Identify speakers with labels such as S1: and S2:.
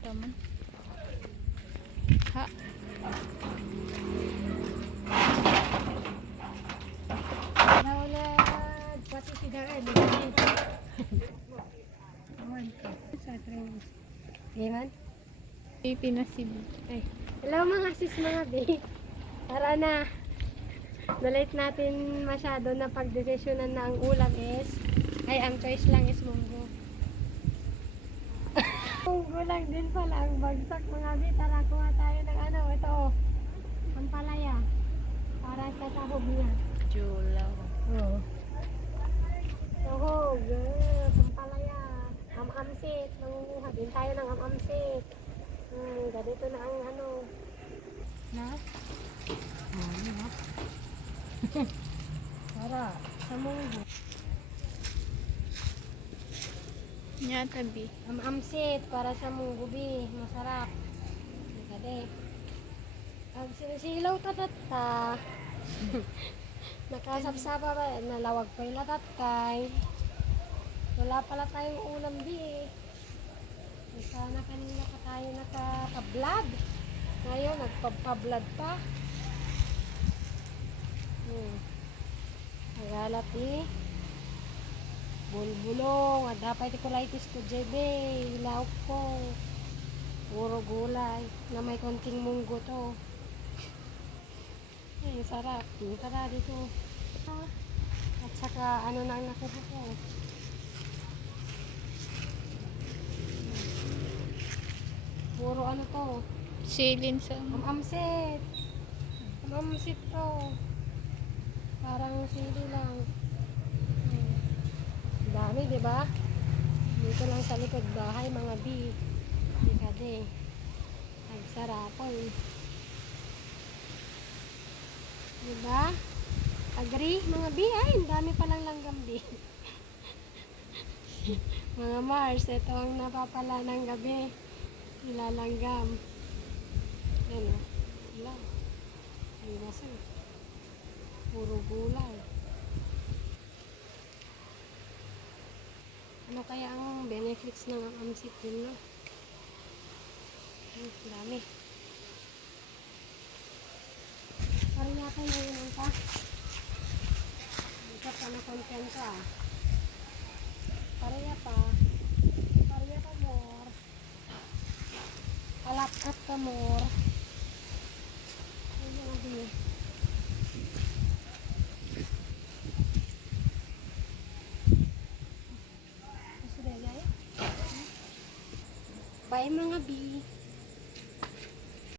S1: taman. Ha.
S2: Nawalad pati si. Awan ka. Sa train. Eman?
S1: Pinasib.
S2: Ay. Hello mga sis mga be. Tara na. Nalit natin masyado na pagdesisyonan na ang ulam is ay ang choice lang is munggo. Lang din pala ang bagsak mga be. Tara kuha tayo ng ano ito. Ang palaya. Para sa sahog niya.
S1: Julaw.
S2: Oo. Sahog. Uh, pampalaya. Am-amsit. Nangunguha din tayo ng am-amsit. Hmm, ganito na ang ano. Na? Oh, ano na? Para sa munggo.
S1: Nya tabi.
S2: Am-amsit para sa munggo bi. Masarap. Gade. Ang sinisilaw tatata. Nakasapsapa ba? Nalawag pa yung latatkay. Wala pala tayong ulam di eh. Sana kanina pa tayo nakaka-blood. Ngayon, nagpa-blood pa. Hmm. Nagalat eh. Bulbulong. At dapat colitis ko, JB. Ilaw ko. Puro gulay. Na may konting munggo to. Ay, sarap. Tara dito. At saka, ano na ang nakuha ko. Puro ano to.
S1: Silin sa...
S2: Amamsit. Amamsit to. Parang sili lang. Ang Dami, di ba? Dito lang sa likod bahay, mga bi. Di ka di. Ang sarapan. Di ba? Agree, mga bi? Ay, ang dami palang langgam bi. mga Mars, ito ang napapala ng gabi. Nilalanggam. Yan o. Wala. Hindi na sir. Puro gulay. Ano kaya ang benefits ng amsit yun, no? Ang dami. Parang yata na yun ang pa. Hindi ka pa na kontento ah. Paraya pa. Paraya pa more. Palakat ka more. Ano ang bili? Gusto na yan? Bye mga bi.